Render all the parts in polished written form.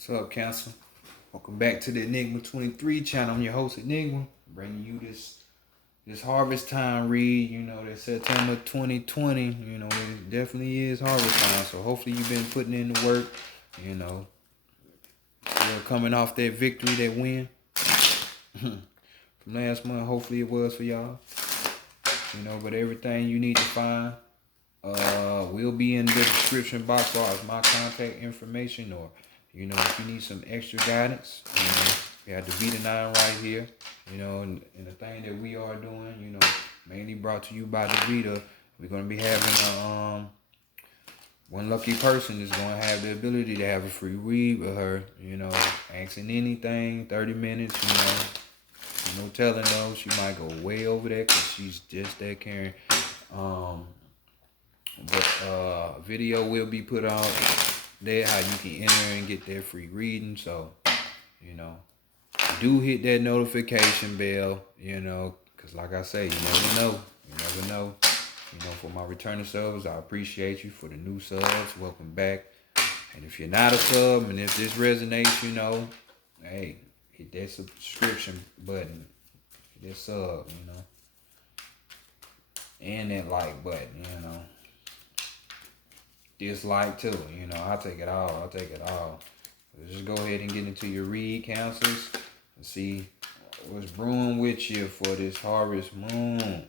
What's up, Cancer? Welcome back to the Enigma 23 channel. I'm your host, Enigma, bringing you this harvest time read. That September 2020. It definitely is harvest time. So hopefully you've been putting in the work. Still coming off that victory, that win from last month. Hopefully it was for y'all. But everything you need to find will be in the description box as far as my contact information, or if you need some extra guidance, we have the Vita 9 right here, and the thing that we are doing, mainly brought to you by the Vita. We're going to be having one lucky person is going to have the ability to have a free read with her, asking anything, 30 minutes, no telling though, she might go way over that because she's just that caring. But video will be put out there how you can enter and get that free reading. So, do hit that notification bell, because like I say, you never know. You never know. For my returning subs, I appreciate you. For the new subs, welcome back. And if you're not a sub and if this resonates, hey, hit that subscription button. Hit that sub, and that like button, dislike too, I'll take it all. Let's just go ahead and get into your read, Cancers, and see what's brewing with you for this harvest moon.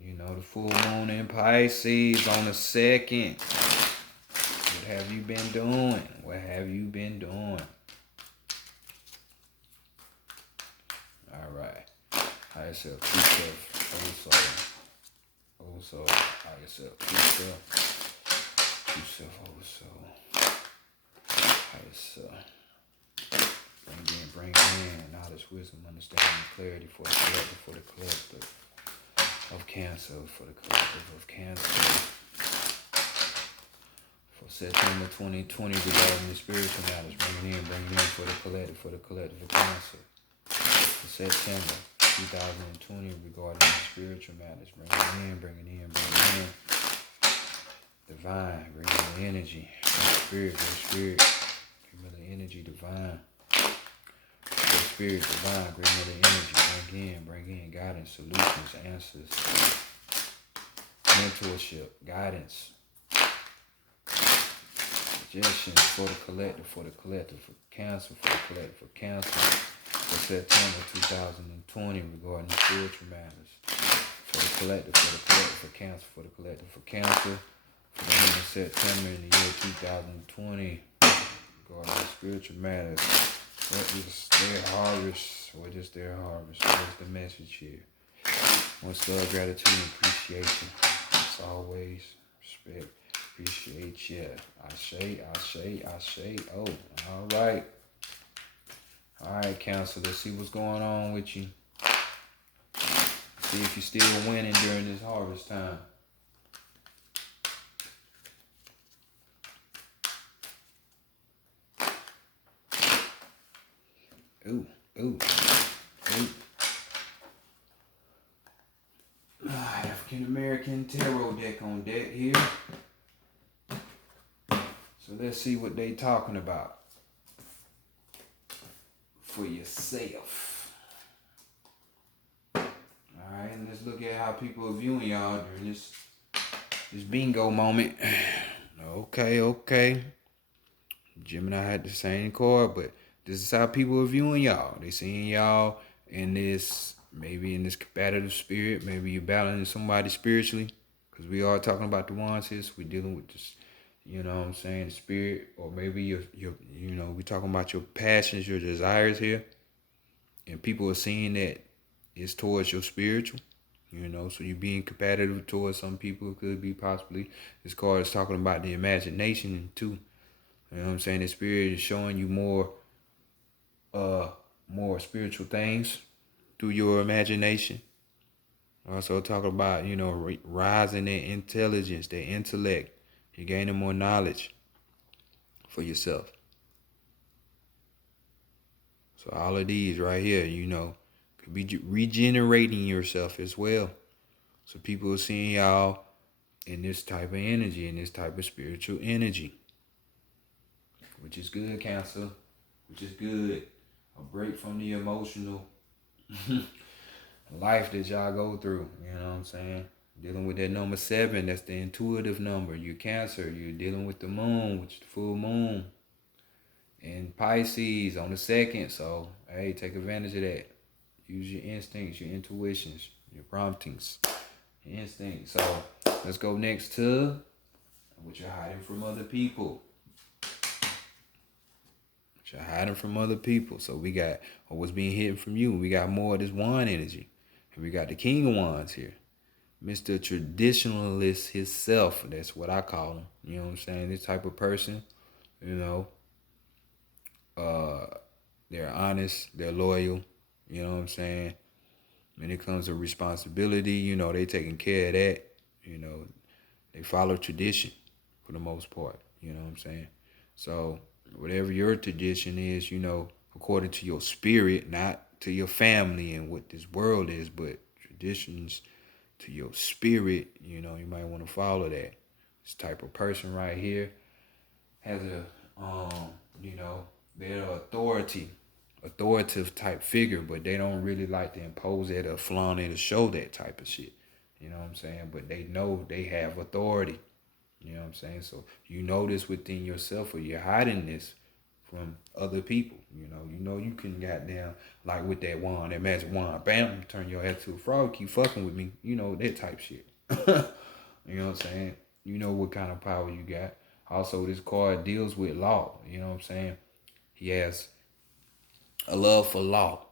The full moon in Pisces on the 2nd. What have you been doing? All right. High yourself, true self, old soul, high yourself, true self, old soul, high yourself. Bring in knowledge, wisdom, understanding, clarity for the collective of Cancer, for the collective of Cancer. For September 2020, regarding the spiritual matters, bringing in for the collective of Cancer. For September 2020, regarding the spiritual matters, bringing in. Divine, bring in the energy. Spirit, give me the energy, divine. Spirit, divine, bring me the energy. Bring in guidance, solutions, answers, mentorship, guidance, suggestions for the collective, for Cancer, for Cancer, for September 2020, regarding spiritual matters. For the collective, for Cancer, for the collective, for Cancer, for the month of September in the year 2020, regarding spiritual matters. What is their harvest? What is the message here? Much love, gratitude, and appreciation. As always, respect, appreciate you. I say. Oh, all right. All right, Cancer, let's see what's going on with you. See if you're still winning during this harvest time. Ooh. African American Tarot deck on deck here. So let's see what they talking about for yourself. Alright, and let's look at how people are viewing y'all during this bingo moment. Okay. Gemini had the same card, but this is how people are viewing y'all. They seeing y'all in this, maybe in this competitive spirit. Maybe you're battling somebody spiritually, because we are talking about the ones here. So we're dealing with this, the spirit. Or maybe we're talking about your passions, your desires here. And people are seeing that it's towards your spiritual, so you're being competitive towards some people. It could be possibly. This card is talking about the imagination too. The spirit is showing you more spiritual things through your imagination. Also talking about, rising their intelligence, their intellect. You're gaining more knowledge for yourself. So all of these right here, could be regenerating yourself as well. So people are seeing y'all in this type of energy, in this type of spiritual energy. which is good, Cancer, which is good. A break from the emotional life that y'all go through. You know what I'm saying? Dealing with that number 7, that's the intuitive number. You're Cancer. You're dealing with the moon, which is the full moon. And Pisces on the 2nd. So, hey, take advantage of that. Use your instincts, your intuitions, your promptings, your instincts. So, let's go next to what you're hiding from other people. What you're hiding from other people. So, we got what's being hidden from you. We got more of this wand energy. And we got the King of Wands here. Mr. Traditionalist himself. That's what I call him. You know what I'm saying? This type of person, you know, they're honest, they're loyal, you know what I'm saying? When it comes to responsibility, you know, they taking care of that, you know, they follow tradition for the most part, you know what I'm saying? So whatever your tradition is, you know, according to your spirit, not to your family and what this world is, but traditions to your spirit, you know, you might want to follow that. This type of person right here has a, you know, they're authoritative type figure, but they don't really like to impose it or flaunt it or show that type of shit. You know what I'm saying? But they know they have authority. You know what I'm saying? So you know this within yourself, or you're hiding this from other people. You know you can goddamn, like with that wand, that magic wand, bam, turn your ass to a frog, keep fucking with me. You know, that type shit. You know what I'm saying? You know what kind of power you got. Also, this card deals with law. You know what I'm saying? He has a love for law.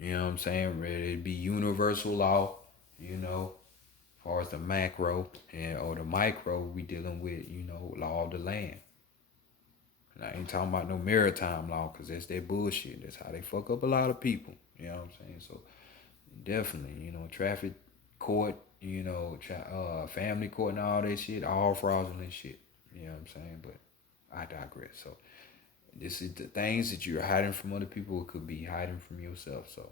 You know what I'm saying? Ready to be universal law, you know, as far as the macro and or the micro, we dealing with, you know, law of the land. And I ain't talking about no maritime law, because that's that bullshit. That's how they fuck up a lot of people. You know what I'm saying? So definitely, you know, traffic court, you know, family court and all that shit, all fraudulent shit. You know what I'm saying? But I digress. So this is the things that you're hiding from other people, could be hiding from yourself. So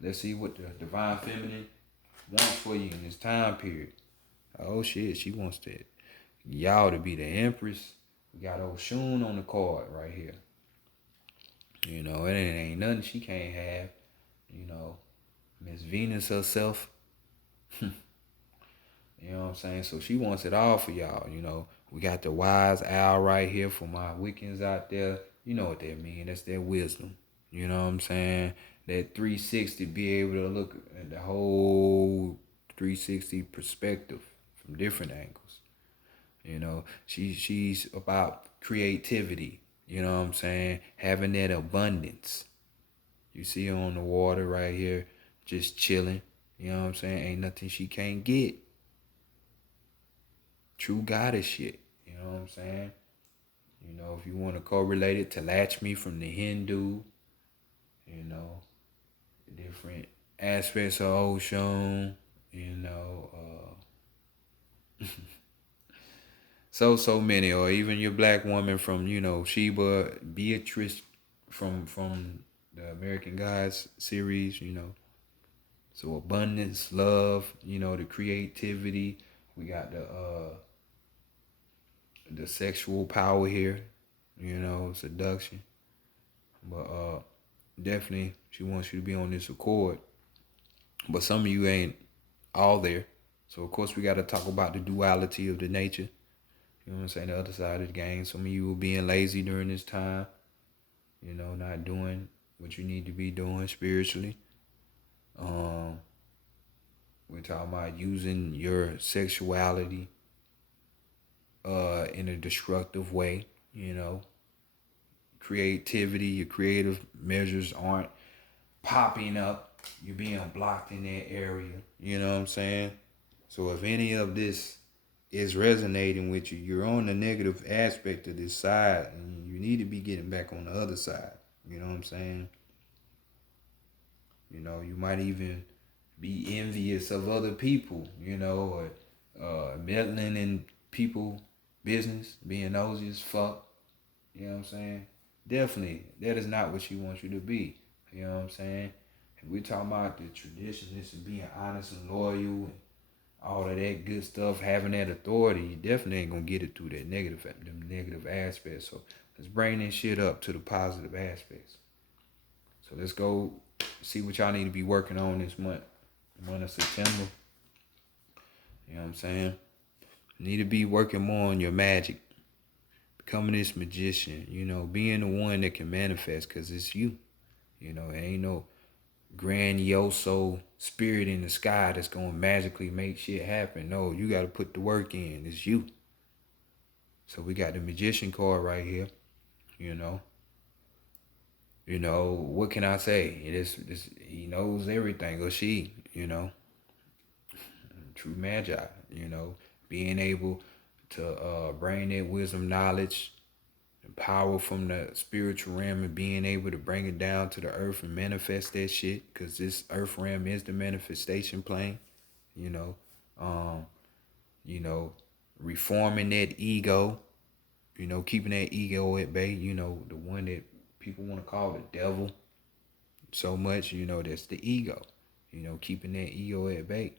let's see what the divine feminine wants for you in this time period. Oh shit, she wants that y'all to be the empress. We got old Shun on the card right here. You know, it ain't nothing she can't have. You know, Miss Venus herself. You know what I'm saying? So she wants it all for y'all. You know, we got the wise owl right here for my Wiccans out there. You know what that means. That's their wisdom. You know what I'm saying? That 360, be able to look at the whole 360 perspective from different angles. You know, she's about creativity. You know what I'm saying? Having that abundance. You see her on the water right here, just chilling. You know what I'm saying? Ain't nothing she can't get. True goddess shit. You know what I'm saying? You know, if you want to correlate it to Lakshmi from the Hindu, you know, different aspects of Oshun, you know, so many, or even your black woman from, you know, Sheba, Beatrice from the American Gods series, you know. So abundance, love, you know, the creativity. We got the sexual power here, you know, seduction. But definitely she wants you to be on this accord. But some of you ain't all there. So of course we gotta talk about the duality of the nature. You know what I'm saying? The other side of the game. Some of you were being lazy during this time, you know, not doing what you need to be doing spiritually. We're talking about using your sexuality in a destructive way, you know. Creativity, your creative measures aren't popping up. You're being blocked in that area. You know what I'm saying? So if any of this is resonating with you, you're on the negative aspect of this side, and you need to be getting back on the other side. You know what I'm saying? You know, you might even be envious of other people, you know, or meddling in people business, being nosy as fuck. You know what I'm saying? Definitely, that is not what she wants you to be. You know what I'm saying? And we're talking about the traditions and being honest and loyal and all of that good stuff, having that authority. You definitely ain't gonna get it through that negative aspect. So Let's bring this shit up to the positive aspects. So let's go see what y'all need to be working on this month. The month of September. You know what I'm saying? Need to be working more on your magic. Becoming this magician. Being the one that can manifest because it's you. It ain't no grandioso spirit in the sky that's going to magically make shit happen. No, you got to put the work in. It's you. So we got the magician card right here. What can I say? He knows everything, or she, true magi, being able to bring that wisdom, knowledge, and power from the spiritual realm and being able to bring it down to the earth and manifest that shit, because this earth realm is the manifestation plane, you know, um, you know, reforming that ego, keeping that ego at bay, the one that people want to call the devil so much, that's the ego, keeping that ego at bay,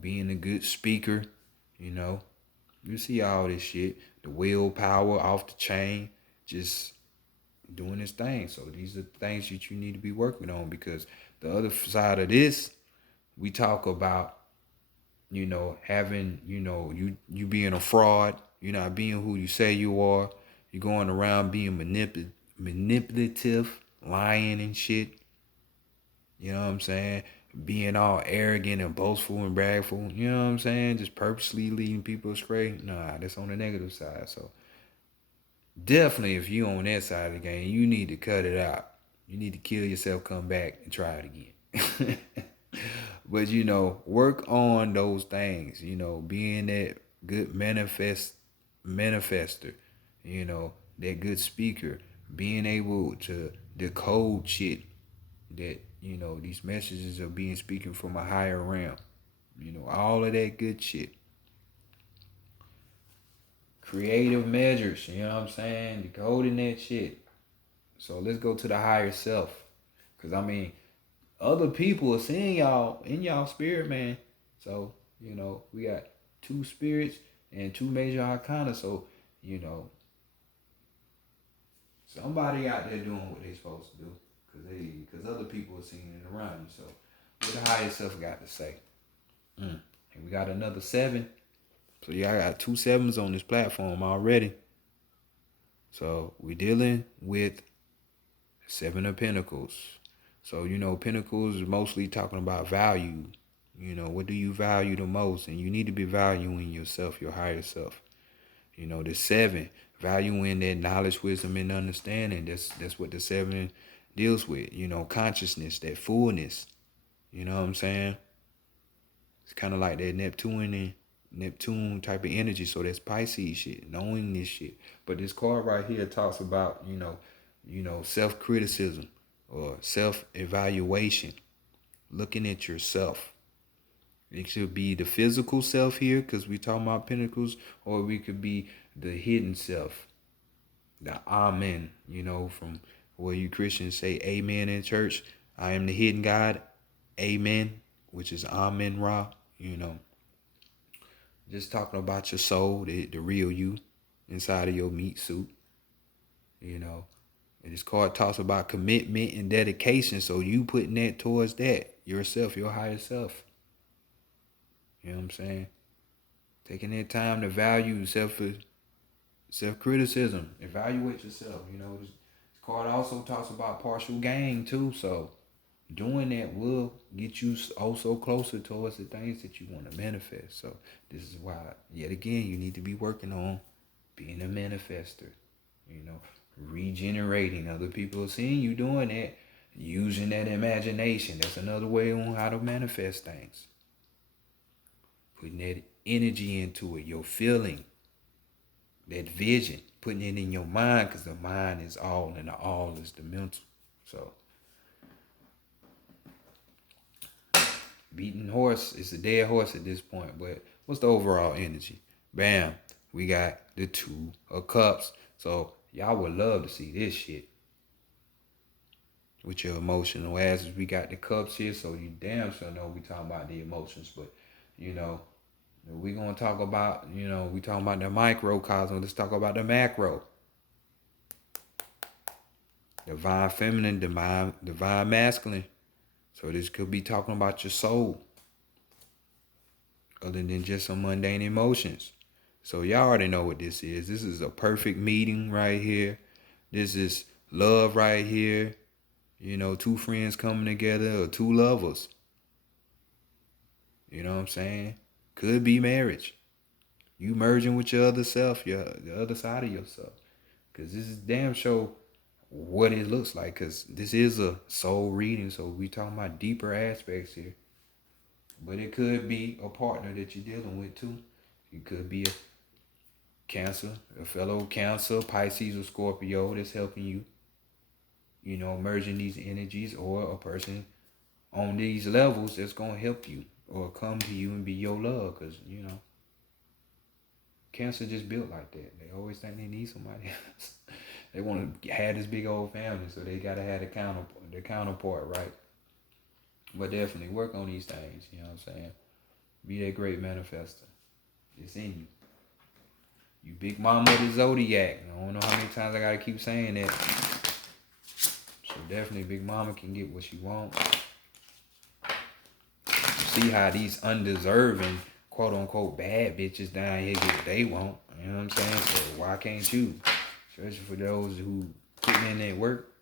being a good speaker, you see all this shit, the willpower off the chain, just doing this thing. So these are the things that you need to be working on, because the other side of this, we talk about, having, you being a fraud, you're not being who you say you are, you're going around being manipulative, lying and shit. You know what I'm saying? Being all arrogant and boastful and bragful. You know what I'm saying? Just purposely leading people astray. Nah, that's on the negative side. So definitely, if you on that side of the game, you need to cut it out. You need to kill yourself, come back, and try it again. But work on those things. Being that good manifester. That good speaker. Being able to decode shit that these messages are being speaking from a higher realm. All of that good shit. Creative measures, you know what I'm saying? Decoding that shit. So let's go to the higher self. Cause other people are seeing y'all in y'all spirit, man. So, we got 2 spirits and 2 major arcana. So, somebody out there doing what they supposed to do. Cause other people are seeing it around you. So what the higher self got to say? And we got another 7. So yeah, I got 2 7s on this platform already. So we dealing with 7 of Pentacles. So Pentacles is mostly talking about value. What do you value the most? And you need to be valuing yourself, your higher self. The 7, valuing that knowledge, wisdom, and understanding. That's what the 7 deals with. Consciousness, that fullness. You know what I'm saying? It's kind of like that Neptune type of energy. So that's Pisces shit, knowing this shit. But this card right here talks about, self-criticism or self-evaluation, looking at yourself. It should be the physical self here, because we talking about pentacles, or we could be the hidden self, the Amen, from where you Christians say amen in church. I am the hidden God, amen, which is Amen Ra, Just talking about your soul, the real you inside of your meat suit, And this card talks about commitment and dedication. So you putting that towards that, yourself, your higher self. You know what I'm saying? Taking that time to value self-criticism. Evaluate yourself. This card also talks about partial gain too. So doing that will get you also closer towards the things that you want to manifest. So this is why, yet again, you need to be working on being a manifester. Regenerating. Other people are seeing you doing that. Using that imagination. That's another way on how to manifest things. Putting that energy into it. Your feeling. That vision. Putting it in your mind, because the mind is all and the all is the mental. So beating horse is a dead horse at this point. But what's the overall energy? Bam. We got the 2 of Cups. So y'all would love to see this shit. With your emotional asses. We got the Cups here. So you damn sure know we talking about the emotions. But, we're going to talk about, we talking about the microcosm. Let's talk about the macro. divine feminine, divine masculine. So this could be talking about your soul, other than just some mundane emotions. So y'all already know what this is. This is a perfect meeting right here. This is love right here. You know, two friends coming together or two lovers. You know what I'm saying? Could be marriage. You merging with your other self, the other side of yourself. Because this is damn sure what it looks like. Because this is a soul reading. So we talking about deeper aspects here. But it could be a partner that you're dealing with too. It could be a Cancer, a fellow Cancer, Pisces, or Scorpio that's helping you, you know, merging these energies, or a person on these levels that's going to help you or come to you and be your love. Because, you know, Cancer just built like that. They always think they need somebody else. They want to have this big old family, so they got to have the counterpart, right? But definitely work on these things, you know what I'm saying? Be that great manifester. It's in you. You big mama of the zodiac. I don't know how many times I gotta keep saying that. So definitely big mama can get what she wants. See how these undeserving, quote unquote, bad bitches down here get what they want. You know what I'm saying? So why can't you? Especially for those who putting in that work.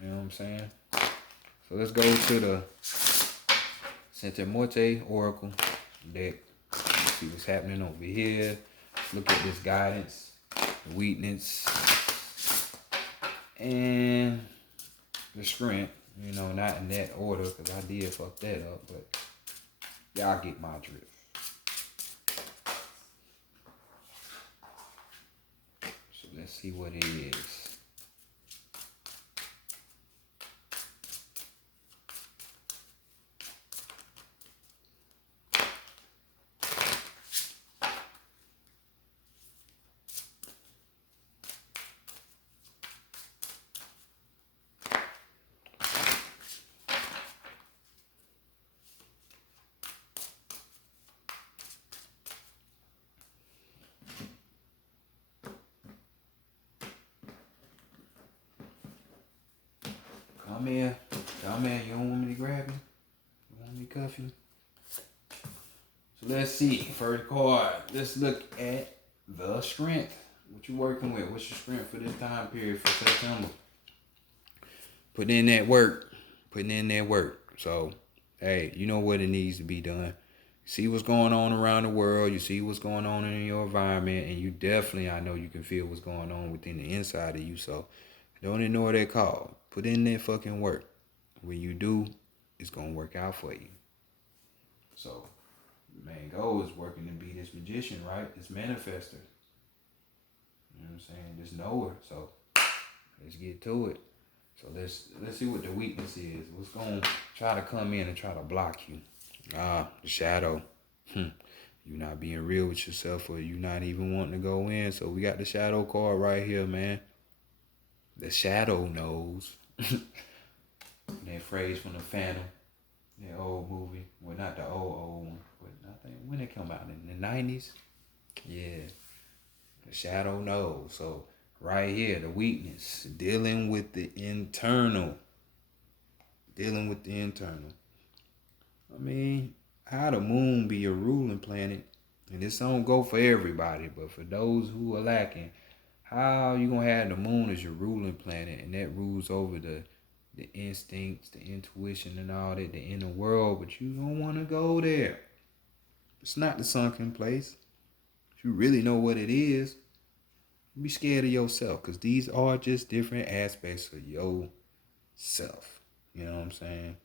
You know what I'm saying? So let's go to the Santa Morte Oracle deck. See what's happening over here. Look at this guidance, the weakness, and the strength. You know, not in that order, because I did fuck that up, but y'all get my drift. So let's see what it is. Come here. Come here. You don't want me to grab you? You want me to cuff you? So let's see. First card. Let's look at the strength. What you working with? What's your strength for this time period for September? Putting in that work. Putting in that work. So, hey, you know what it needs to be done. See what's going on around the world. You see what's going on in your environment. And you definitely, I know you can feel what's going on within the inside of you. So, don't ignore that call. Put in that fucking work. When you do, it's going to work out for you. So, the main goal is working to be this magician, right? This manifester. You know what I'm saying? This knower. So, let's get to it. So, let's see what the weakness is. What's going to try to come in and try to block you? The shadow. You're not being real with yourself, or you're not even wanting to go in. So, we got the shadow card right here, man. The shadow knows. That phrase from the Phantom, that old movie. Well, not the old one, but I think when it come out in the 90s. Yeah, the shadow knows. So right here, the weakness, dealing with the internal. Dealing with the internal. I mean, how the moon be a ruling planet, and this don't go for everybody, but for those who are lacking, how you gonna have the moon as your ruling planet, and that rules over the instincts, the intuition, and all that, the inner world, but you don't want to go there. It's not the sunken place. If you really know what it is, be scared of yourself, because these are just different aspects of yourself. You know what I'm saying?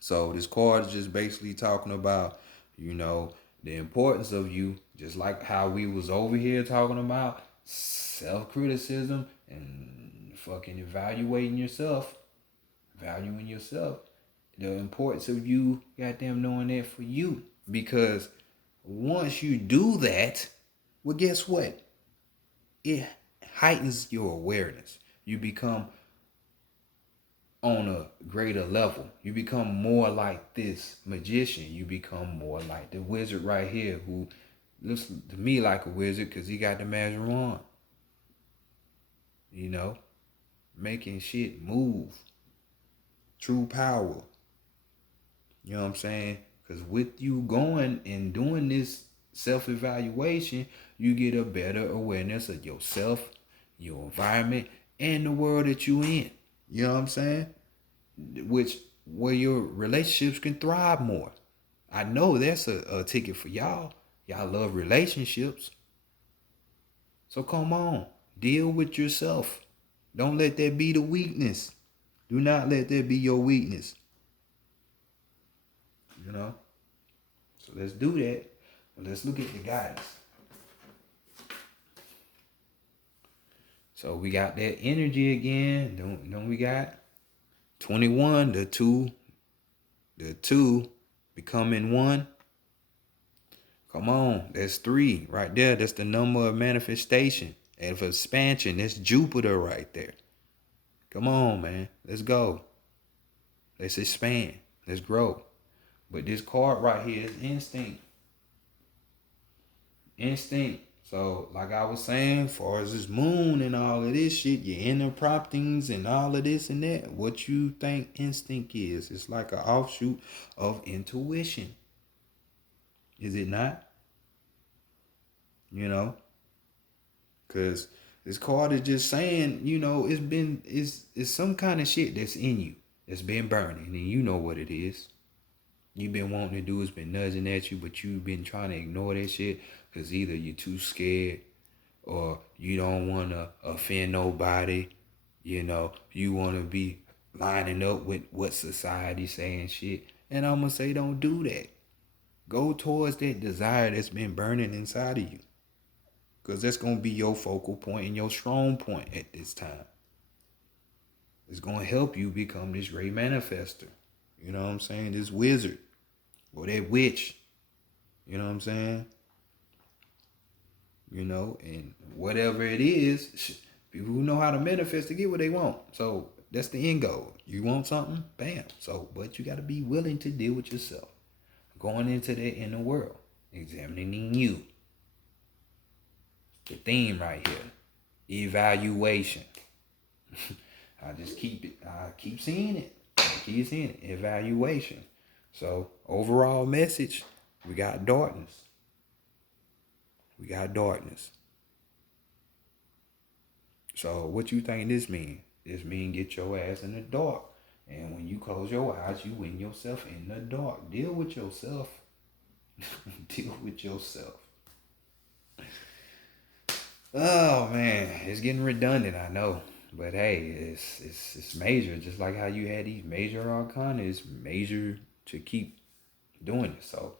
So this card is just basically talking about, you know, the importance of you, just like how we was over here talking about self-criticism and fucking evaluating yourself, valuing yourself. The importance of you goddamn knowing that for you. Because once you do that, well, guess what? It heightens your awareness. You become on a greater level. You become more like this magician. You become more like the wizard right here, who looks to me like a wizard because he got the magic wand. you know, making shit move. True power. You know what I'm saying? Because with you going and doing this self-evaluation, you get a better awareness of yourself, your environment, and the world that you in. You know what I'm saying? Which where your relationships can thrive more. I know that's a ticket for y'all. Y'all love relationships. So come on, deal with yourself. Don't let that be the weakness. Do not let that be your weakness. You know? So let's do that. But let's look at the guidance. So we got that energy again. Don't we got 21, the two becoming one. Come on, that's 3 right there. That's the number of manifestation and of expansion. That's Jupiter right there. Come on, man. Let's go. Let's expand. Let's grow. But this card right here is instinct. Instinct. So, like I was saying, as far as this moon and all of this shit, your inner promptings and all of this and that, what you think instinct is, it's like an offshoot of intuition. Is it not? You know? Because this card is just saying, you know, it's some kind of shit that's in you that's been burning, and you know what it is. You've been wanting to do, it's been nudging at you, but you've been trying to ignore that shit because either you're too scared or you don't want to offend nobody. You know, you want to be lining up with what society's saying shit. And I'm going to say, don't do that. Go towards that desire that's been burning inside of you. Because that's going to be your focal point and your strong point at this time. It's going to help you become this great manifester. You know what I'm saying? This wizard. Or that witch. You know what I'm saying? You know, and whatever it is, people who know how to manifest to get what they want. So that's the end goal. You want something? Bam. So, but you got to be willing to deal with yourself. Going into the inner world. Examining you. The theme right here. Evaluation. I keep seeing it. Evaluation. So, overall message, we got darkness. So, what you think this mean? This mean get your ass in the dark. And when you close your eyes, you win yourself in the dark. Deal with yourself. Oh, man. It's getting redundant, I know. But hey, it's major. Just like how you had these major arcana, it's major to keep doing it. So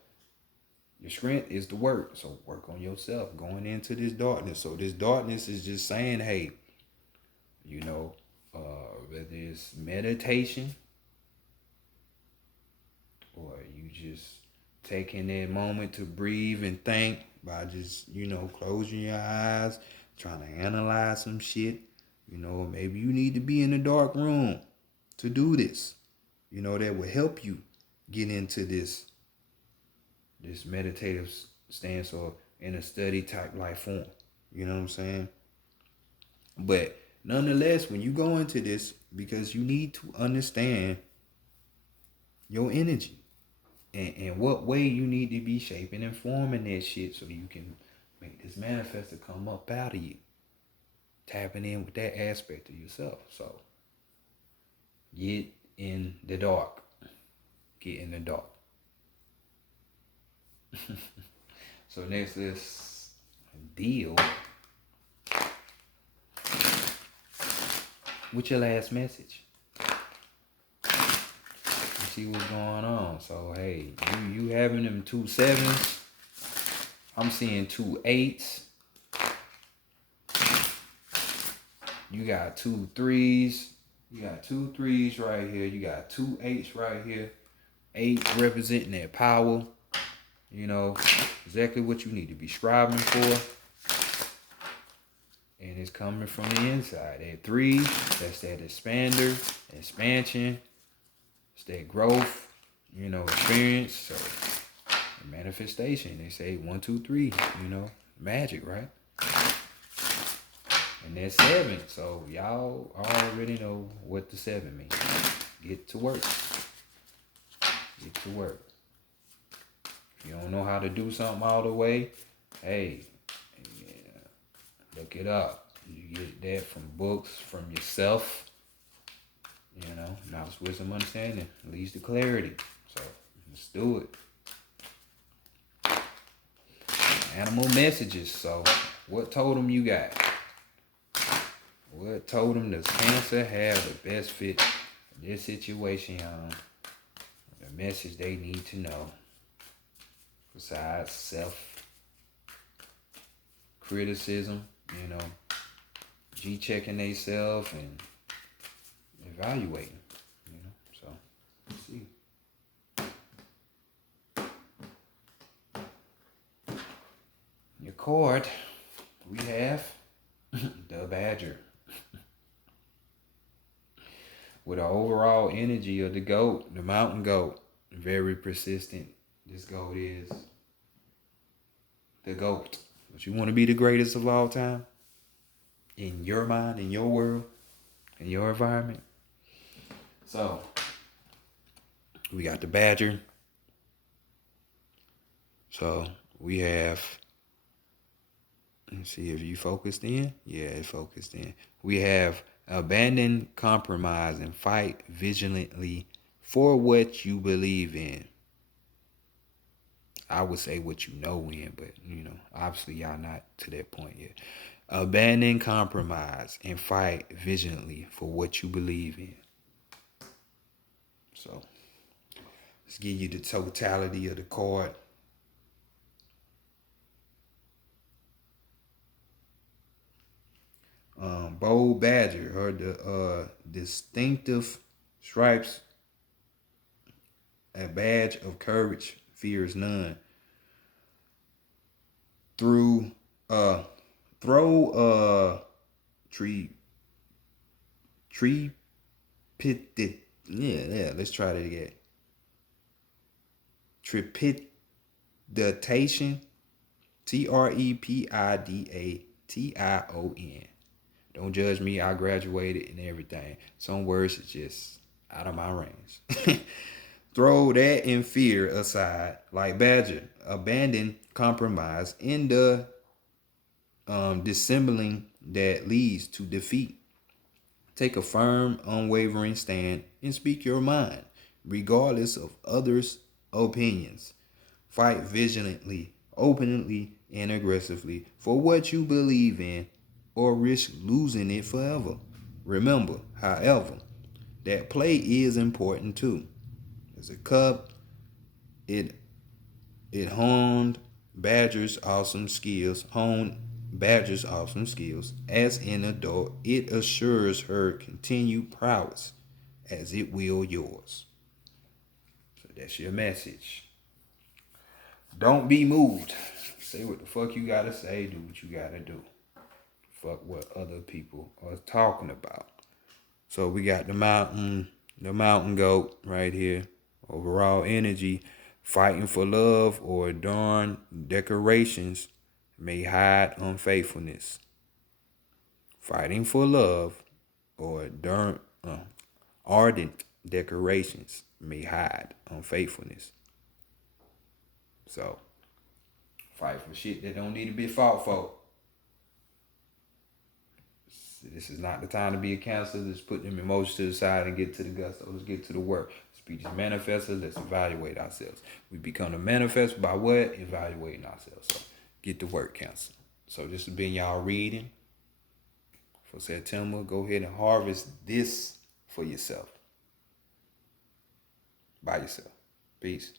your strength is the work. So work on yourself going into this darkness. So this darkness is just saying, hey, you know, whether it's meditation or you just taking that moment to breathe and think by just, you know, closing your eyes, trying to analyze some shit. You know, maybe you need to be in a dark room to do this. You know, that will help you get into this meditative stance or in a study type life form. You know what I'm saying? But nonetheless, when you go into this, because you need to understand your energy and what way you need to be shaping and forming that shit so you can make this manifestor come up out of you. Tapping in with that aspect of yourself. So, get in the dark. So next, let's deal with your last message. You see what's going on. So, hey, you having them 2 7s. I'm seeing 2 8s. You got 2 3s. You got 2 3s right here. You got 2 8s right here. 8 representing that power. You know, exactly what you need to be striving for. And it's coming from the inside. That 3, that's that expansion. It's that growth, you know, experience. So, manifestation. They say 1, 2, 3, you know, magic, right? And And that's 7. So y'all already know what the 7 means. Get to work. Get to work. If you don't know how to do something all the way, hey, look it up. You get that from books, from yourself. Knowledge, wisdom, understanding leads to clarity. So let's do it. Animal messages. So what totem you got? What totem does Cancer have the best fit in this situation, y'all? The message they need to know. Besides self-criticism, G-checking themselves and evaluating, So, let's see. Your card, we have the Badger. With the overall energy of the goat, the mountain goat, very persistent. This goat is the goat. But you want to be the greatest of all time? In your mind, in your world, in your environment? So, we got the Badger. So, we have, let's see if you focused in. Yeah, it focused in. We have abandon, compromise, and fight vigilantly for what you believe in. I would say what you know in, but, obviously y'all not to that point yet. Abandon, compromise, and fight vigilantly for what you believe in. So, let's give you the totality of the card. Bold Badger, or the distinctive stripes, a badge of courage, fears none. Throw tree pitted. Yeah, let's try that again. Trepitation, Trepidatation. Don't judge me, I graduated and everything. Some words are just out of my range. Throw that and fear aside, like Badger. Abandon compromise in the dissembling that leads to defeat. Take a firm, unwavering stand and speak your mind, regardless of others' opinions. Fight vigilantly, openly, and aggressively for what you believe in, or risk losing it forever. Remember, however, that play is important too. As a cub, it honed Badger's awesome skills. As an adult, it assures her continued prowess, as it will yours. So that's your message. Don't be moved. Say what the fuck you gotta say, do what you gotta do. Fuck what other people are talking about. So we got the mountain goat right here. Overall energy, fighting for love or adorned decorations may hide unfaithfulness. Fighting for love or ardent decorations may hide unfaithfulness. So, fight for shit that don't need to be fought for. This is not the time to be a Cancer. Let's put them emotions to the side and get to the gusto. Let's get to the work. Let's be these manifestors. Let's evaluate ourselves. We become a manifest by what? Evaluating ourselves. So get to work, Cancer. So this has been y'all reading for September. Go ahead and harvest this for yourself. By yourself. Peace.